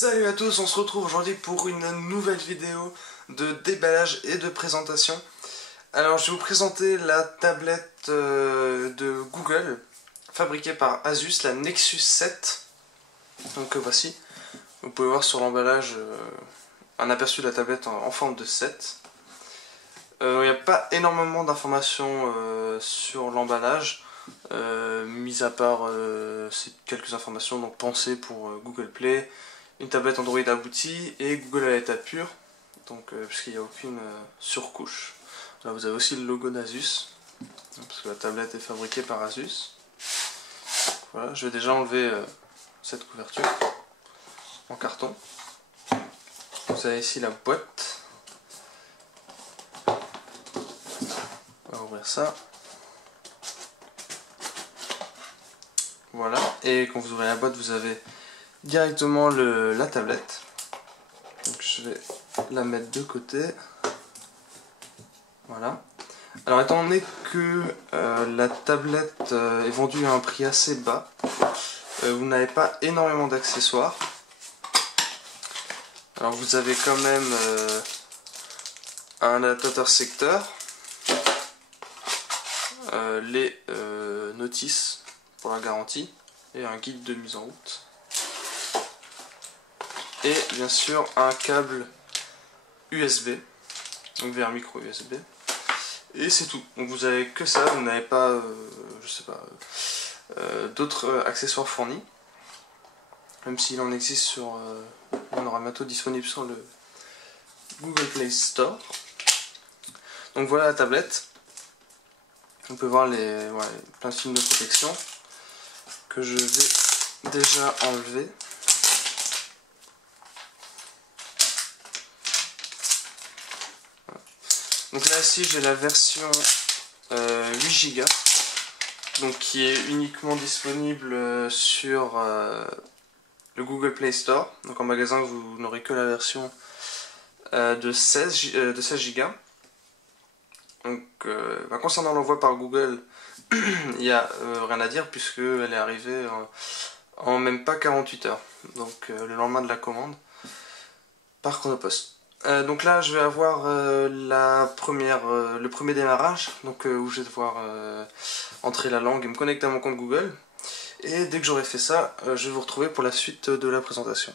Salut à tous, on se retrouve aujourd'hui pour une nouvelle vidéo de déballage et de présentation. Alors je vais vous présenter la tablette de Google fabriquée par Asus, la Nexus 7. Donc voici, vous pouvez voir sur l'emballage un aperçu de la tablette en forme de 7. Il n'y a pas énormément d'informations sur l'emballage, mis à part quelques informations donc pensées pour Google Play, une tablette Android aboutie et Google à l'état pur, donc puisqu'il n'y a aucune surcouche. Là vous avez aussi le logo d'Asus, parce que la tablette est fabriquée par Asus. Voilà, je vais déjà enlever cette couverture en carton. Vous avez ici la boîte. On va ouvrir ça. Voilà, et quand vous ouvrez la boîte, vous avez directement la tablette. Donc je vais la mettre de côté. Voilà. Alors étant donné que la tablette est vendue à un prix assez bas, vous n'avez pas énormément d'accessoires. Alors vous avez quand même un adaptateur secteur, les notices pour la garantie et un guide de mise en route. Et bien sûr un câble USB, donc vers micro USB. Et c'est tout. Donc vous avez que ça, vous n'avez pas, je sais pas, d'autres accessoires fournis. Même s'il en existe sur, on aura bientôt disponible sur le Google Play Store. Donc voilà la tablette. On peut voir plein de films de protection que je vais déjà enlever. Donc là ici j'ai la version 8 Go, donc qui est uniquement disponible sur le Google Play Store. Donc en magasin vous n'aurez que la version de 16 Go. Donc concernant l'envoi par Google, il n'y a rien à dire puisque elle est arrivée en même pas 48 heures, donc le lendemain de la commande par Chronopost. Donc là je vais avoir le premier démarrage, donc où je vais devoir entrer la langue et me connecter à mon compte Google. Et dès que j'aurai fait ça, je vais vous retrouver pour la suite de la présentation.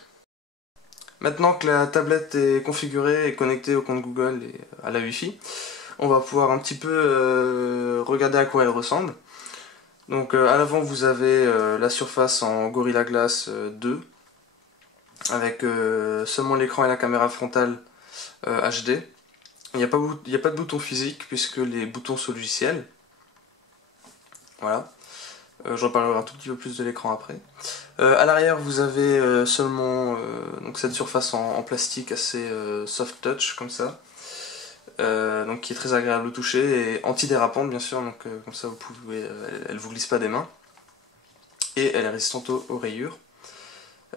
Maintenant que la tablette est configurée et connectée au compte Google et à la Wi-Fi, on va pouvoir un petit peu regarder à quoi elle ressemble. Donc à l'avant vous avez la surface en Gorilla Glass 2 avec seulement l'écran et la caméra frontale HD. Il n'y a pas de bouton physique puisque les boutons sont logiciels. Voilà. Je reparlerai un tout petit peu plus de l'écran après. À l'arrière vous avez seulement donc cette surface en plastique assez soft touch comme ça. Donc qui est très agréable au toucher et anti-dérapante bien sûr, donc comme ça vous pouvez, elle vous glisse pas des mains. Et elle est résistante aux rayures.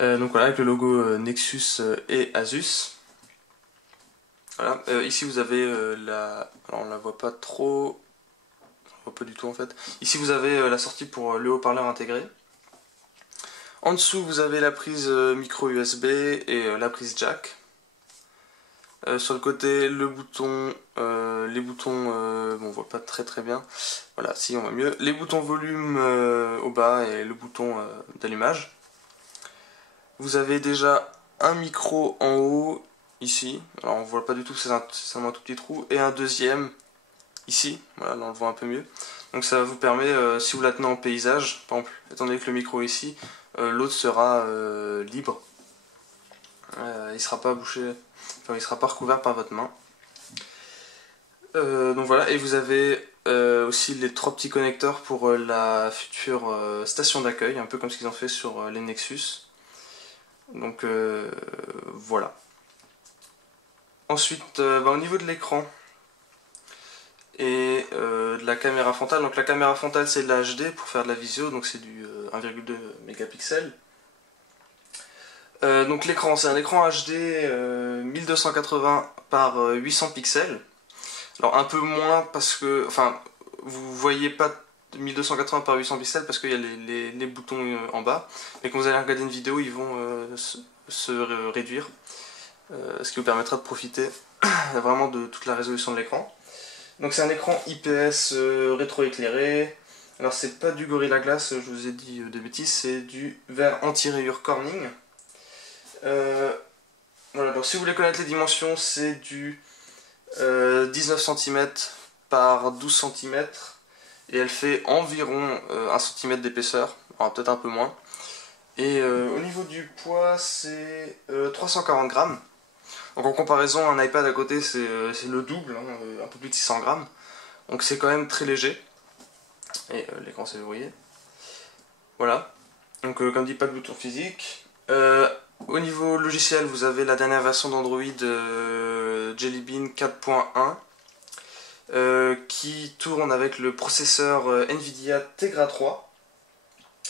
Donc voilà, avec le logo Nexus et Asus. Voilà, ici vous avez alors on la voit pas trop, on voit pas du tout en fait. Ici vous avez la sortie pour le haut-parleur intégré. En dessous vous avez la prise micro USB et la prise jack. Sur le côté le bouton, les boutons, bon on voit pas très bien, voilà si on voit mieux, les boutons volume au bas et le bouton d'allumage. Vous avez déjà un micro en haut ici, alors on voit pas du tout, c'est seulement un tout petit trou, et un deuxième ici, voilà là on le voit un peu mieux. Donc ça vous permet, si vous la tenez en paysage, par exemple, étant donné que le micro est ici, l'autre sera libre, il sera pas bouché, enfin il sera pas recouvert par votre main. Donc voilà, et vous avez aussi les 3 petits connecteurs pour la future station d'accueil, un peu comme ce qu'ils ont fait sur les Nexus. Donc voilà. Ensuite, au niveau de l'écran et de la caméra frontale, donc la caméra frontale c'est de la HD pour faire de la visio, donc c'est du 1,2 mégapixels. Donc l'écran, c'est un écran HD 1280 par 800 pixels. Alors un peu moins parce que, enfin, vous voyez pas 1280 par 800 pixels parce qu'il y a les boutons en bas, mais quand vous allez regarder une vidéo, ils vont réduire, ce qui vous permettra de profiter vraiment de toute la résolution de l'écran. Donc c'est un écran IPS rétroéclairé. Alors c'est pas du Gorilla Glass, je vous ai dit des bêtises, c'est du verre anti-rayure Corning. Voilà, donc si vous voulez connaître les dimensions, c'est du 19 cm par 12 cm et elle fait environ 1 cm d'épaisseur, peut-être un peu moins. Et au niveau du poids, c'est 340 grammes. Donc en comparaison, un iPad à côté, c'est le double, hein, un peu plus de 600 grammes. Donc c'est quand même très léger. Et l'écran c'est verrouillé. Voilà. Donc comme dit, pas de bouton physique. Au niveau logiciel, vous avez la dernière version d'Android Jelly Bean 4.1 qui tourne avec le processeur Nvidia Tegra 3.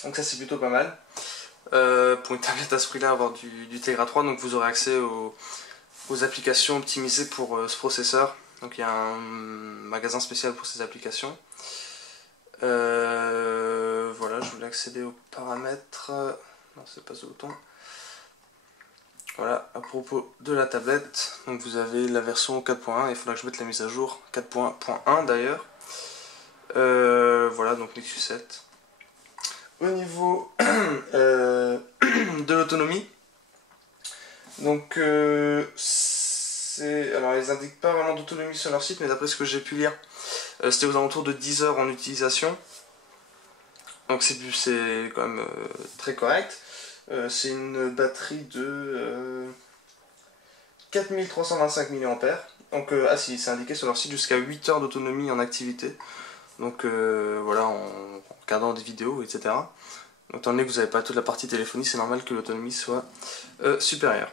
Donc ça c'est plutôt pas mal. Pour une tablette à ce prix là, avoir du Tegra 3, donc vous aurez accès aux applications optimisées pour ce processeur. Donc il y a un magasin spécial pour ces applications. Voilà, je voulais accéder aux paramètres. Non, c'est pas ce bouton. Voilà, à propos de la tablette, donc vous avez la version 4.1, il faudra que je mette la mise à jour 4.1 d'ailleurs. Voilà, donc Nexus 7. Au niveau de l'autonomie, donc alors ils indiquent pas vraiment d'autonomie sur leur site, mais d'après ce que j'ai pu lire, c'était aux alentours de 10 heures en utilisation. Donc c'est quand même très correct. C'est une batterie de 4325 mAh. Donc si, c'est indiqué sur leur site jusqu'à 8 heures d'autonomie en activité. Donc voilà, en regardant des vidéos, etc. Donc étant donné que vous n'avez pas toute la partie téléphonie, c'est normal que l'autonomie soit supérieure.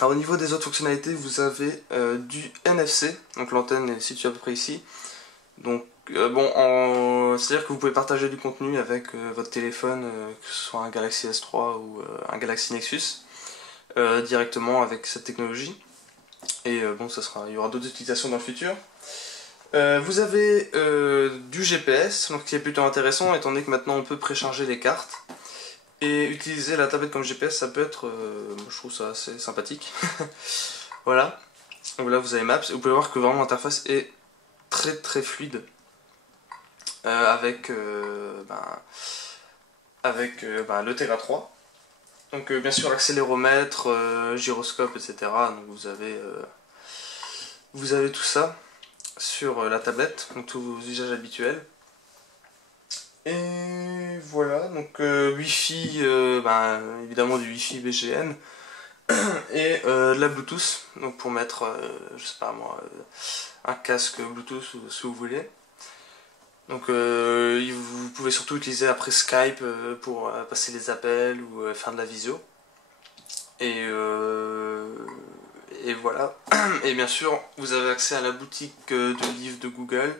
Alors au niveau des autres fonctionnalités, vous avez du NFC, donc l'antenne est située à peu près ici. Donc c'est-à-dire que vous pouvez partager du contenu avec votre téléphone, que ce soit un Galaxy S3 ou un Galaxy Nexus, directement avec cette technologie. Et il y aura d'autres utilisations dans le futur. Vous avez du GPS, donc qui est plutôt intéressant, étant donné que maintenant on peut précharger les cartes. Et utiliser la tablette comme GPS, ça peut être, je trouve ça assez sympathique. Voilà. Donc là vous avez Maps, et vous pouvez voir que vraiment l'interface est très très fluide. Avec le Tegra 3. Donc bien sûr l'accéléromètre, gyroscope, etc. Donc vous avez tout ça sur la tablette, donc tous vos usages habituels. Et voilà, donc Wi-Fi, évidemment du Wi-Fi BGN et de la Bluetooth, donc pour mettre, je sais pas moi, un casque Bluetooth ou ce que vous voulez. Donc vous pouvez surtout utiliser après Skype pour passer les appels ou faire de la visio. Et voilà. Et bien sûr, vous avez accès à la boutique de livres de Google.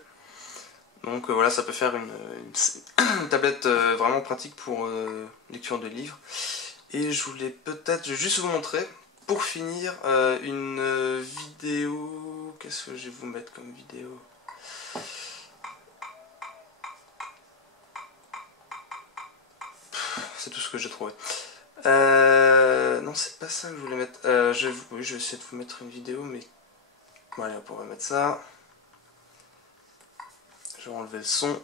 Donc voilà, ça peut faire une tablette vraiment pratique pour lecture de livres. Et je voulais juste vous montrer, pour finir, une vidéo. Qu'est-ce que je vais vous mettre comme vidéo ? C'est tout ce que j'ai trouvé. Non, c'est pas ça que je voulais mettre. Oui, je vais essayer de vous mettre une vidéo, mais... Bon, allez, on pourrait mettre ça. Je vais enlever le son.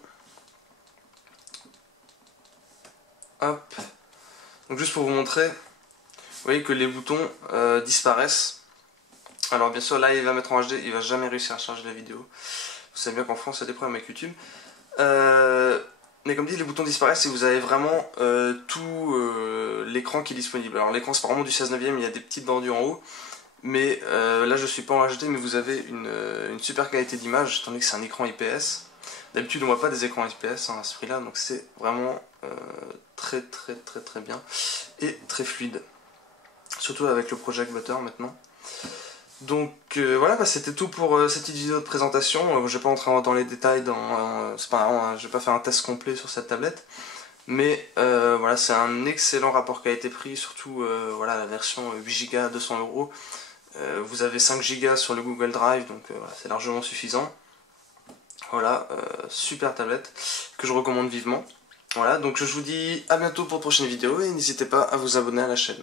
Hop. Donc juste pour vous montrer, vous voyez que les boutons disparaissent. Alors bien sûr, là, il va mettre en HD, il va jamais réussir à charger la vidéo. Vous savez bien qu'en France, il y a des problèmes avec YouTube. Mais comme dit, les boutons disparaissent et vous avez vraiment tout l'écran qui est disponible. Alors l'écran c'est pas vraiment du 16/9, il y a des petites bordures en haut. Mais là je suis pas en HD, mais vous avez une super qualité d'image, étant donné que c'est un écran IPS. D'habitude on voit pas des écrans IPS à ce prix là, donc c'est vraiment très bien et très fluide. Surtout avec le Project Butter maintenant. Donc voilà, c'était tout pour cette petite vidéo de présentation. Je vais pas entrer dans les détails, c'est pas grave, je vais pas faire un test complet sur cette tablette. Mais voilà, c'est un excellent rapport qualité-prix, surtout voilà, la version 8Go à 200 €. Vous avez 5Go sur le Google Drive, donc voilà, c'est largement suffisant. Voilà, super tablette que je recommande vivement. Voilà, donc je vous dis à bientôt pour de prochaines vidéos et n'hésitez pas à vous abonner à la chaîne.